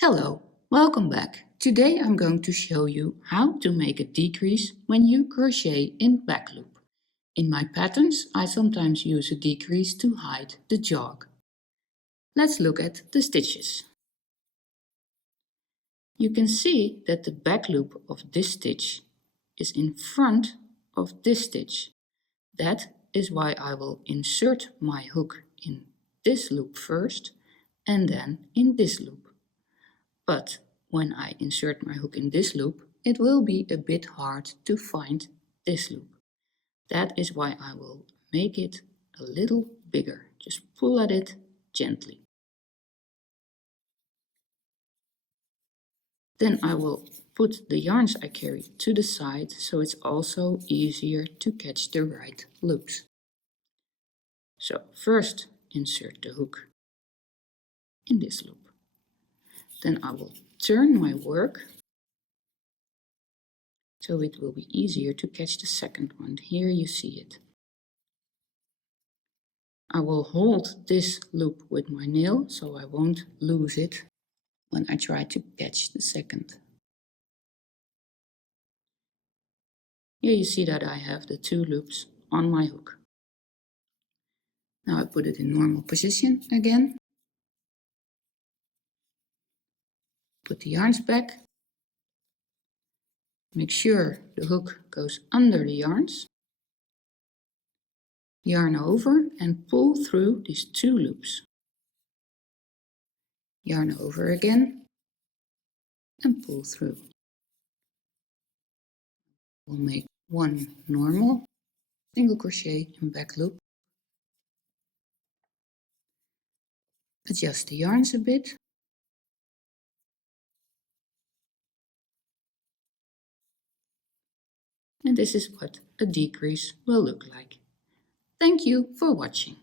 Hello, welcome back. Today I'm going to show you how to make a decrease when you crochet in back loop. In my patterns, I sometimes use a decrease to hide the jog. Let's look at the stitches. You can see that the back loop of this stitch is in front of this stitch. That is why I will insert my hook in this loop first and then in this loop. But when I insert my hook in this loop, it will be a bit hard to find this loop. That is why I will make it a little bigger. Just pull at it gently. Then I will put the yarns I carry to the side so it's also easier to catch the right loops. So first insert the hook in this loop. Then I will turn my work so it will be easier to catch the second one. Here you see it. I will hold this loop with my nail so I won't lose it when I try to catch the second. Here you see that I have the two loops on my hook. Now I put it in normal position again. Put the yarns back. Make sure the hook goes under the yarns. Yarn over and pull through these two loops. Yarn over again and pull through. We'll make one normal single crochet in back loop. Adjust the yarns a bit. And this is what a decrease will look like. Thank you for watching.